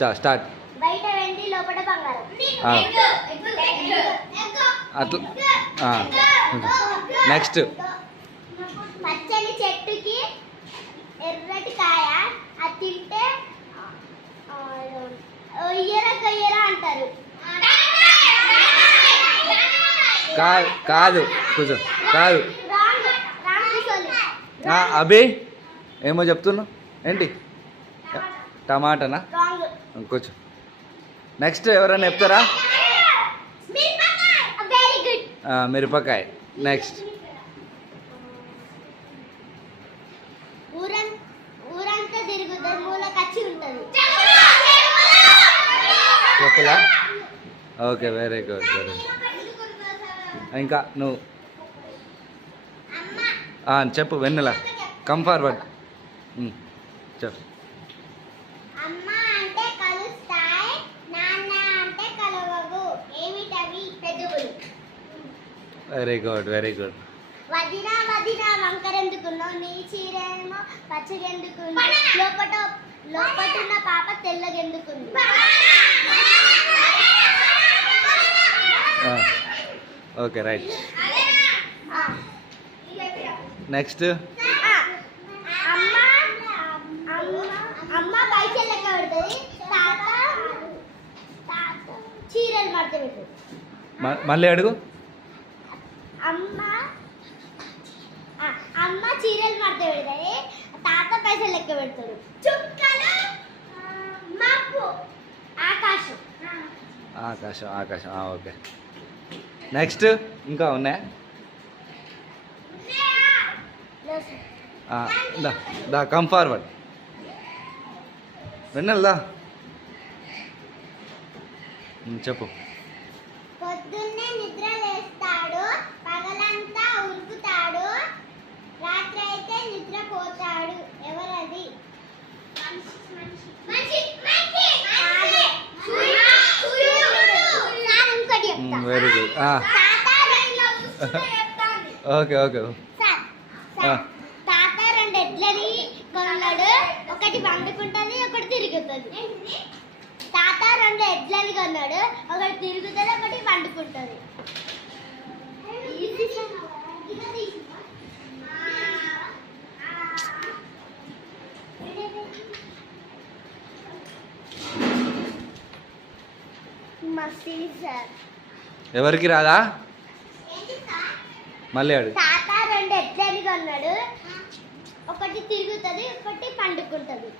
Start. బయట వెండి లోపల బంగారం. అట్లా నెక్స్ట్. పచ్చని చెట్టుకి ఎర్రటి కాయ, అది తింటే కొయ్యరా అంటారు. కాదు కూర్చో. కాదు అభి ఏమో చెప్తున్నావు ఏంటి? టమాటానా? కూర్చో. నెక్స్ట్ ఎవరైనా చెప్తారా? మిరపకాయ. నెక్స్ట్. ఊరంతా తిరుగుతుంది, మూల కచ్చి ఉంటుంది. చెప్పులా? Okay, very good, very good. ఇంకా నువ్వు చెప్పు. Vennela come forward. చెప్పు. అమ్మ అంటే కలుస్తాయి, నాన్న అంటే కలవవు. ఏమిటవి? పెదవులు. Very good, very good. వదినా వంకరెందుకున్నావు? నీ చీరేమో పచ్చగెందుకుంది, లోపటున్న పాప తెల్లగెందుకుంది. Okay, right. నెక్స్ట్. అమ్మ పైసలు లెక్క పెడుతుంది, తాత చీరలు మడత పెడుతుంది. మళ్ళీ అడుగు. అమ్మ చీరలు మడత పెడతాయి, తాత పైసలు లెక్క పెడతాడు. చుక్కలు, మబ్బు, ఆకాశం. ఆకాశం. ఓకే. నెక్స్ట్. ఇంకా ఉన్నాయా? దా కమ్ ఫార్వర్డ్. వెన్నెలదా చెప్పు. పొద్దున్నే నిద్ర లేస్తాడు, పగలంతా ఉరుకుతాడు, రాత్రి అయితే నిద్రపోతాడు. ఎవరది? Very good. ఓకే. తాత రెండు ఎడ్లని కొన్నాడు, ఒకటి వండుకుంటుంది, ఒకటి తిరుగుతుంది. తాత రెండు ఎడ్లని కొన్నాడు, ఒకటి తిరుగుతుంది, ఒకటి వండుకుంటుంది. ఎవరికి రాదా? మళ్ళీ అడుగు. తాత రెండు ఎడ్లని కొన్నాడు, ఒకటి తిరుగుతుంది, ఒకటి పండుకుంటుంది.